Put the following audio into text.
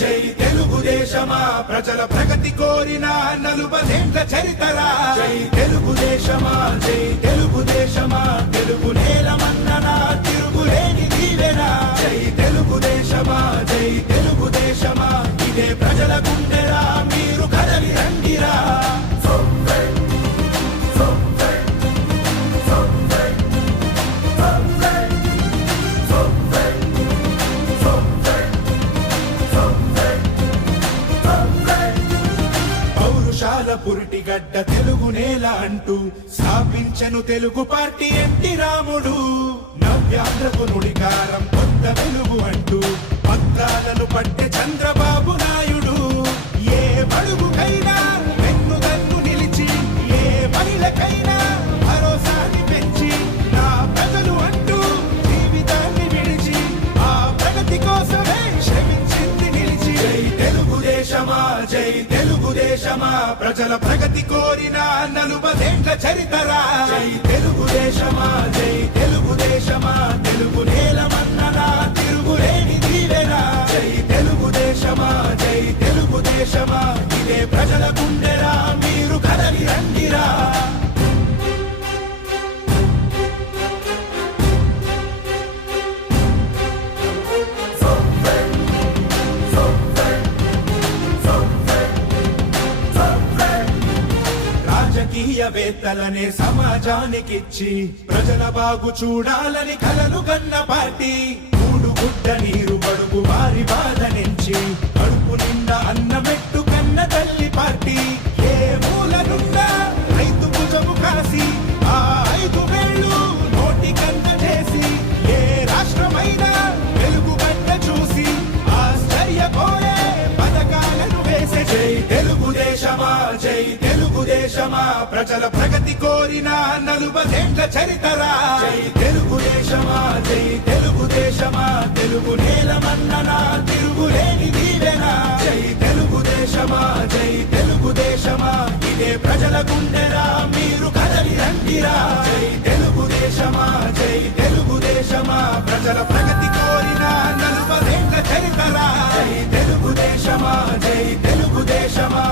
జై తెలుగుదేశమా ప్రజల ప్రగతి కోరిన 40 చరితరా జై తెలుగుదేశమా జై తెలుగుదేశమా తెలుగు నేల మన్ననా తిరుగులేని దీవెనా జై తెలుగుదేశమా జై తెలుగుదేశమా ఇదే ప్రజల గుండెరా మీరు కదలి రండిరా పురిటిగడ్డ తెలుగు నేల అంటూ స్థాపించను తెలుగు పార్టీ ఎన్టీ రాముడు నవ్యాంధ్రకు నుడికారం కొత్త వెలుగు అంటూ పత్రాలను పట్టే చంద్రబాబు నాయుడు ఏ బడుగుకైనా వెన్నుదన్ను నిలిచి ఏ మహిళకైనా భరోసాని పెంచి నా ప్రజలు అంటూ జీవితాన్ని విడిచి ఆ ప్రగతి కోసమే శ్రమించింది నిలిచి జై తెలుగుదేశమా జై తెలుగుదేశమా ప్రజల ప్రగతి కోరిన 40 చరితరా జై తెలుగుదేశమా జై తెలుగుదేశమా తెలుగు నేల మన్ననా తిరుగులేని దీవెనా జై తెలుగుదేశమా జై తెలుగుదేశమా ఇదే ప్రజల గుండెరా మీరు కదలి రండిరా రాజకీయవేత్తలనే సమాజానికిచ్చి ప్రజల బాగు చూడాలని కలలు కన్న పార్టీ మూడు గుడ్డ నీరు బడుగు వారి బాధ నుంచి కడుపు నిండా అన్నమెట్టు కన్న తల్లి పార్టీ ఏ మూలనున్నా రైతు భుజము కాసి ఆ 5 వేళ్ళు నోటి కన్న చేసి ఏ రాష్ట్రమైనా వెలుగు గడ్డ చూసి ఆశ్చర్యపోయే పథకాలను వేసే జై తెలుగుదేశమా జై తెలుగుదేశమా ప్రజల ప్రగతి కోరిన 40 చరితరా జై తెలుగుదేశమా జై తెలుగుదేశమా తెలుగు నేల మన్ననా తిరుగులేని దీవెనా జై తెలుగుదేశమా జై తెలుగుదేశమా ఇదే ప్రజల గుండెరా మీరు కదలి రండిరా జై తెలుగుదేశమా జై తెలుగుదేశమా ప్రజల ప్రగతి కోరిన 40 చరితరా జై తెలుగుదేశమా జై తెలుగుదేశమా